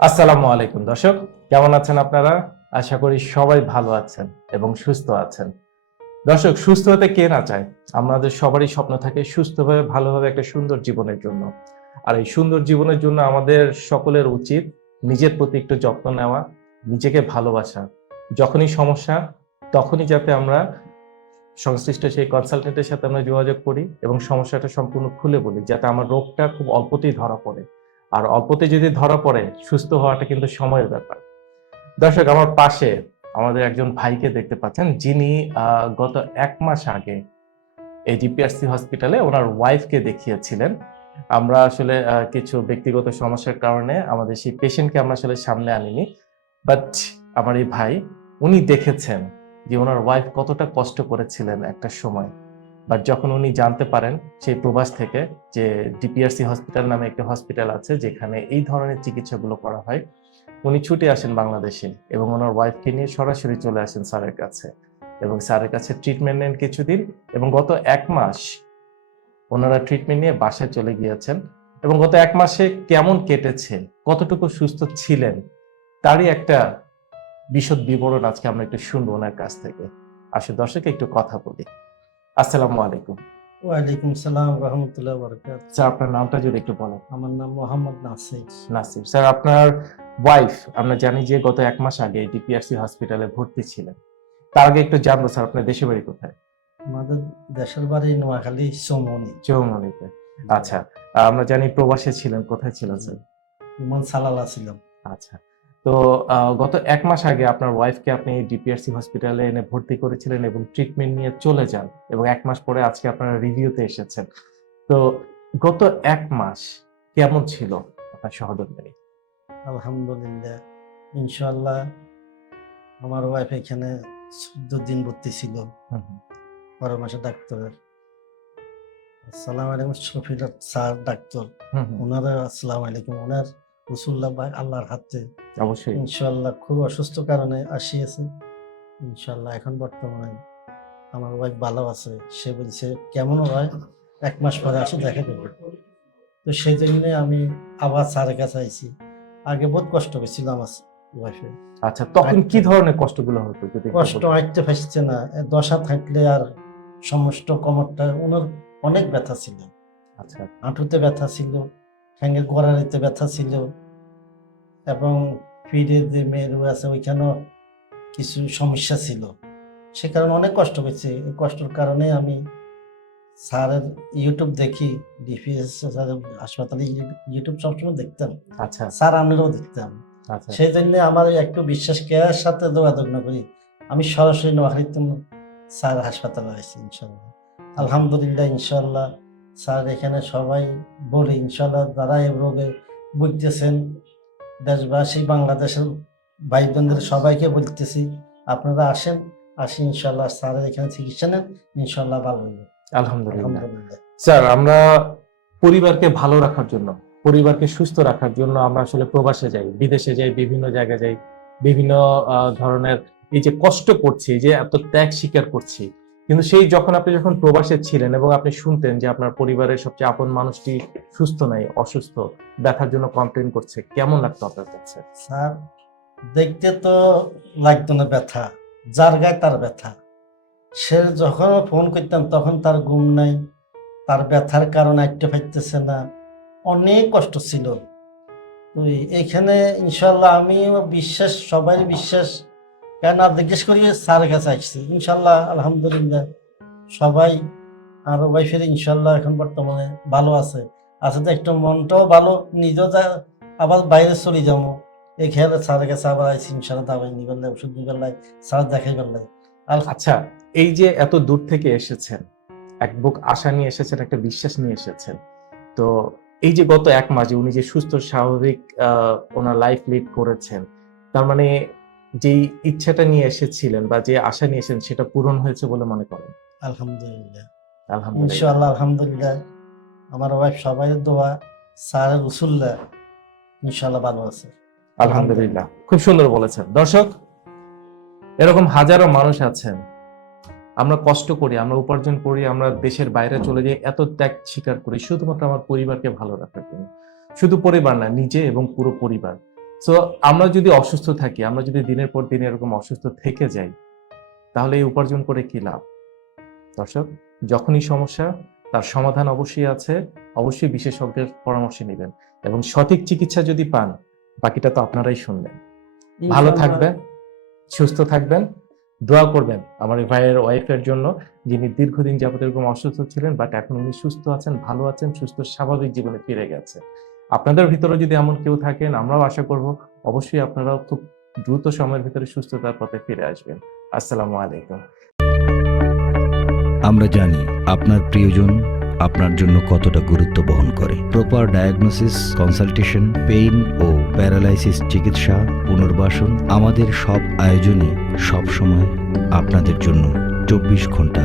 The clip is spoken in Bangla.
আসসালামু আলাইকুম, দর্শক। কেমন আছেন আপনারা? আশা করি সবাই ভালো আছেন এবং সুস্থ আছেন। দর্শক, সুস্থ হতে কে না চায়? আমাদের সবারই স্বপ্ন থাকে সুস্থভাবে ভালোভাবে একটা সুন্দর জীবনের জন্য। আর এই সুন্দর জীবনের জন্য আমাদের সকলের উচিত নিজের প্রতি একটু যত্ন নেওয়া, নিজেকে ভালোবাসা। যখনই সমস্যা, তখনই যাতে আমরা সংশ্লিষ্ট সেই কনসালটেন্টের সাথে আমরা যোগাযোগ করি এবং সমস্যাটা সম্পূর্ণ খুলে বলি, যাতে আমার রোগটা খুব অল্পতেই ধরা পড়ে। আর অল্পতে যদি ধরা পড়ে, সুস্থ হওয়াটা কিন্তু সময়ের ব্যাপার। দর্শক, আমার পাশে আমাদের একজন ভাইকে দেখতে পাচ্ছেন, যিনি গত এক মাস আগে এই ডিপিআরসি হসপিটালে ওনার ওয়াইফকে দেখিয়েছিলেন। আমরা আসলে কিছু ব্যক্তিগত সমস্যার কারণে আমাদের সেই পেশেন্টকে আমরা আসলে সামনে আনিনি। বাট আমার এই ভাই, উনি দেখেছেন যে ওনার ওয়াইফ কতটা কষ্ট করেছিলেন একটা সময়। বাট যখন উনি জানতে পারেন সেই প্রবাস থেকে যে ডিপিআরসি হসপিটাল নামে একটি হসপিটাল আছে যেখানে এই ধরনের চিকিৎসাগুলো করা হয়, উনি ছুটে আসেন বাংলাদেশে এবং ওনার ওয়াইফকে নিয়ে সরাসরি চলে আসেন স্যারের কাছে। এবং স্যারের কাছে ট্রিটমেন্ট নেন কিছুদিন এবং গত এক মাস ওনারা ট্রিটমেন্ট নিয়ে বাসায় চলে গিয়েছেন এবং গত এক মাসে কেমন কেটেছে, কতটুকু সুস্থ ছিলেন, তারই একটা বিশদ বিবরণ আজকে আমরা একটু শুনব ওনার কাছ থেকে। আসলে দর্শক, একটু কথা বলি। আসসালামু আলাইকুম। ওয়ালাইকুম সালাম রহমতুল্লাহ বরকাত স্যার আপনার নামটা যদি একটু বলেন। আমার নাম মোহাম্মদ নাসির। নাসিম স্যার আপনার ওয়াইফ আমরা জানি যে গত এক মাস আগে ডিপিআরসি হসপিটালে ভর্তি ছিলেন। তার আগে একটু জানব স্যার আপনার দেশের বাড়ি কোথায়? আমাদের দেশের বাড়ি নোয়াখালী সোমনি চৌমনিতে আচ্ছা আমরা জানি প্রবাসে ছিলেন কোথায় ছিলেন স্যার? সালালা ছিলাম। আচ্ছা তো গত এক মাস আগে আপনার ওয়াইফকে আপনি ডিপিআরসি হসপিটালে এনে ভর্তি করেছিলেন এবং ট্রিটমেন্ট নিয়ে চলে যান এবং এক মাস পরে আজকে আপনারা রিভিউতে এসেছেন। তো গত এক মাস কেমন ছিল আপনার সহধর্মিনী? আলহামদুলিল্লাহ ইনশাল্লাহ আমার ওয়াইফ এখানে চোদ্দ দিন ভর্তি ছিল। হুম। পরামর্শ ডাক্তারের। আসসালামু আলাইকুম শফির স্যার ডাক্তার। ওনারা আসসালামু আলাইকুম ওনার রসুল্লাহ ভাই আল্লাহর হাতে অবশ্যই। ইনশাল্লাহ খুব অসুস্থ কারণে আসিয়েছে। ইনশাল্লাহ এখন বর্তমানে আমার ওয়াইফ ভালো আছে। সে বলছে কেমন হয় এক মাস পরে আসে দেখা দেবে তো সেই জন্য আমি আবার স্যারের কাছে আইছি। আগে বহুত কষ্ট হয়েছিল আমার ওয়াইফে আচ্ছা তখন কি ধরনের কষ্টগুলো হতো যদি কষ্ট? হাঁটতে পারছে না। দশা থাকলে আর সমস্ত কোমরটা ওনার অনেক ব্যথা ছিল। আচ্ছা। হাঁটুতে ব্যথা ছিল। ঠ্যাঙ্গের গোড়ালিতে ব্যথা ছিল এবং ফিরে যে মেরু আছে ওইখানেও কিছু সমস্যা ছিল। সে কারণে অনেক কষ্ট পেয়েছে এই কষ্টের কারণে আমি স্যারের ইউটিউব দেখি ডিপিএস হাসপাতালে ইউটিউব সবসময় দেখতাম। আচ্ছা। স্যার আমরাও দেখতাম। আচ্ছা। সেই জন্য আমার একটু বিশ্বাস কেয়ার সাথে যোগাযোগ না করি। আমি সরাসরি নোয়াখালীতে স্যার হাসপাতালে আছি ইনশাল্লাহ। আলহামদুলিল্লাহ ইনশাল্লাহ। স্যার এখানে সবাই বলে ইনশাল্লাহ যারা এই রোগে বুঝতেছেন দেশবাসী বাংলাদেশের ভাই বোনদের সবাইকে বলতেছি আপনারা আসেন আসি ইনশাল্লাহ স্যারের এখানে চিকিৎসা নেন ইনশাল্লাহ ভালো হইবে। আলহামদুলিল্লাহ। স্যার আমরা পরিবারকে ভালো রাখার জন্য পরিবারকে সুস্থ রাখার জন্য আমরা আসলে প্রবাসে যাই বিদেশে যাই বিভিন্ন জায়গায় যাই বিভিন্ন ধরনের এই যে কষ্ট করছি যে এত ত্যাগ স্বীকার করছি কিন্তু সেই যখন আপনি যখন প্রবাসে ছিলেন এবং আপনি শুনতেন যে আপনার পরিবারের সবচেয়ে আপন মানুষটি সুস্থ নাই, অসুস্থ, ব্যথার জন্য কমপ্লেন করছে, কেমন লাগতো আপনার কাছে? স্যার, দেখতে তো লাগতো না ব্যথা, যার গায়ে তার ব্যথা। সে যখন ফোন করতাম তখন তার ঘুম নাই, তার ব্যথার কারণে একটা পাইতেছে না, অনেক কষ্ট ছিল। তো এইখানে ইনশাল্লাহ আমিও বিশ্বাস সবাই বিশ্বাস কেন জিজ্ঞেস করি কাছে আসছি। ইনশাল্লাহ, আলহামদুলিল্লাহ, সবাই, আর ইনশাল্লাহ এখন বর্তমানে ভালো আছে। একটু মনটাও ভালো, নিজেও যা, আবার বাইরে চলে যাব। এই খেয়ালে স্যারের কাছে আবার আইসি ইনশাল্লাহ দাবাই ওষুধ স্যার দেখাই আচ্ছা এই যে এত দূর থেকে এসেছেন, এক বুক আশা নিয়ে এসেছেন, একটা বিশ্বাস নিয়ে এসেছেন, তো এই যে গত এক মাসে উনি যে সুস্থ, স্বাভাবিক ওনার লাইফ লিড করেছেন, তার মানে যেই ইচ্ছাটা নিয়ে এসেছিলেন বা যে আশা নিয়ে এসেছেন সেটা পূরণ হয়েছে বলে মনে করেন? আলহামদুলিল্লাহ। আলহামদুলিল্লাহ। আলহামদুলিল্লাহ। আমার ওয়াইফ সবাই দোয়া স্যারের রসুল্লাহ ইনশাল্লাহ ভালো আছে। আলহামদুলিল্লাহ। খুব সুন্দর বলেছেন। দর্শক এরকম হাজারো মানুষ আছেন। আমরা কষ্ট করি আমরা উপার্জন করি আমরা দেশের বাইরে চলে যাই এত ত্যাগ স্বীকার করি। শুধুমাত্র আমার পরিবারকে ভালো রাখার জন্য। শুধু পরিবার না নিজে এবং পুরো পরিবার। সো আমরা যদি অসুস্থ থাকি আমরা যদি দিনের পর দিন এরকম অসুস্থ থেকে যাই তাহলে এই উপার্জন করে কি লাভ? দর্শক যখনই সমস্যা তার সমাধান অবশ্যই আছে অবশ্যই বিশেষজ্ঞের পরামর্শ নেবেন এবং সঠিক চিকিৎসা যদি পান বাকিটা তো আপনারাই শুনবেন। ভালো। থাকবেন সুস্থ থাকবেন দোয়া করবেন আমার ভাইয়ের ওয়াইফের জন্য যিনি দীর্ঘদিন যাবত এরকম অসুস্থ ছিলেন বাট এখন উনি সুস্থ আছেন ভালো আছেন সুস্থ স্বাভাবিক জীবনে ফিরে গেছে। আপনাদের ভিতরে যদি এমন কেউ থাকেন, আমরাও আশা করব অবশ্যই আপনারাও খুব দ্রুত সময়ের ভিতরে সুস্থতার পথে ফিরে আসবেন। আসসালামু আলাইকুম। আমরা জানি আপনার প্রিয়জন আপনার জন্য কতটা গুরুত্ব বহন করে। প্রপার ডায়াগনোসিস কনসালটেশন পেইন ও প্যারালাইসিস চিকিৎসা, পুনর্বাসন আমাদের সব আয়োজনই সব সময় আপনাদের জন্য চব্বিশ ঘণ্টা